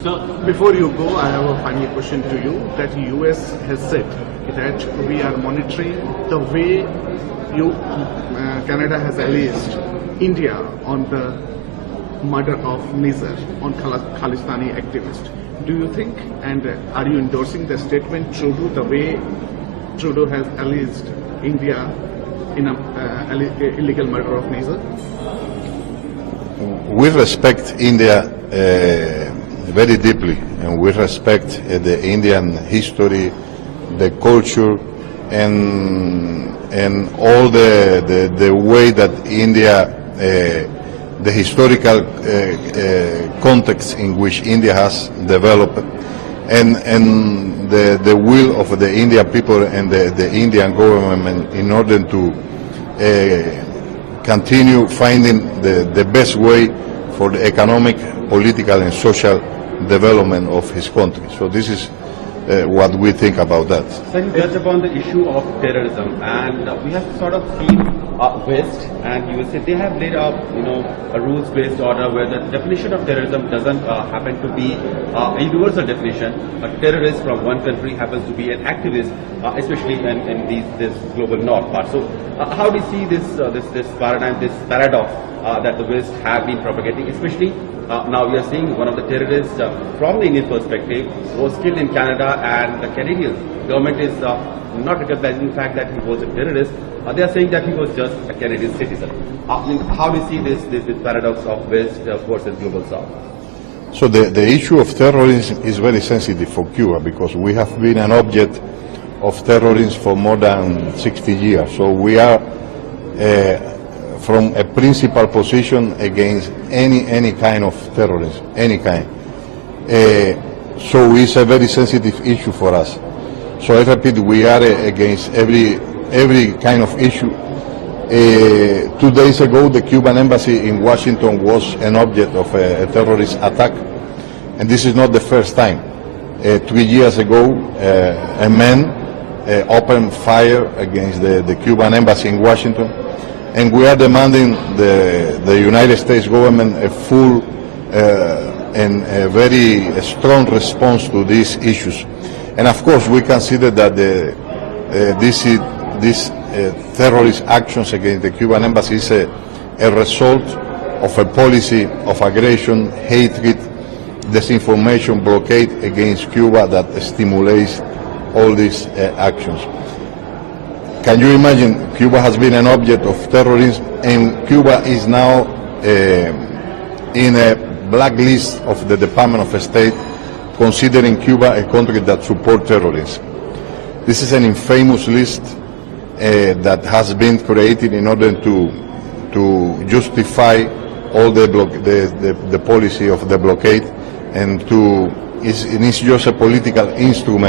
So, before you go, I have a final question to you. That US has said that we are monitoring the way Canada has alleged India on the murder of Nizar, on Khalistani activist. Do you think, and are you endorsing the statement Trudeau, the way Trudeau has alleged India in an illegal murder of Nizar? We respect India very deeply, and we respect the Indian history, the culture, and all the way that India, the historical context in which India has developed, and the will of the Indian people and the Indian government in order to continue finding the best way for the economic, political, and social development of his country. So this is what we think about that. So you touched upon the issue of terrorism, and we have sort of seen West and USA, they have laid up, a rules-based order where the definition of terrorism doesn't happen to be a universal definition. A terrorist from one country happens to be an activist, especially in this global north part. So how do you see this paradigm, this paradox that the West have been propagating, especially now we are seeing one of the terrorists from the Indian perspective was killed in Canada, and the Canadian government is not recognizing the fact that he was a terrorist. They are saying that he was just a Canadian citizen. How do you see this paradox of West versus global South? So the issue of terrorism is very sensitive for Cuba because we have been an object of terrorism for more than 60 years. So we are from a principal position against any kind of terrorism, any kind. So it's a very sensitive issue for us. So I repeat, we are against every kind of issue. 2 days ago, the Cuban embassy in Washington was an object of a terrorist attack, and this is not the first time. 3 years ago, a man opened fire against the Cuban embassy in Washington. And we are demanding the United States government a full and a very strong response to these issues. And of course, we consider that these terrorist actions against the Cuban embassy is a result of a policy of aggression, hatred, disinformation, blockade against Cuba that stimulates all these actions. Can you imagine, Cuba has been an object of terrorism, and Cuba is now in a blacklist of the Department of State, considering Cuba a country that supports terrorism. This is an infamous list that has been created in order to justify all the policy of the blockade, and it's just a political instrument